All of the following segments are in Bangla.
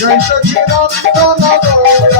Joy Sachinandan Gaura Hari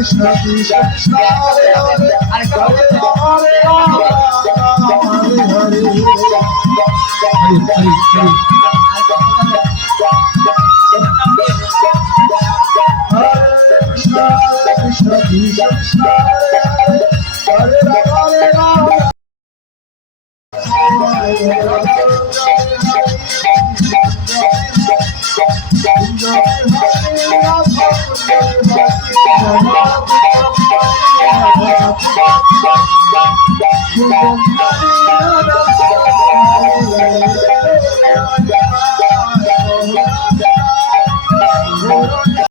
Krishna Krishna Krishna Hare Thank you.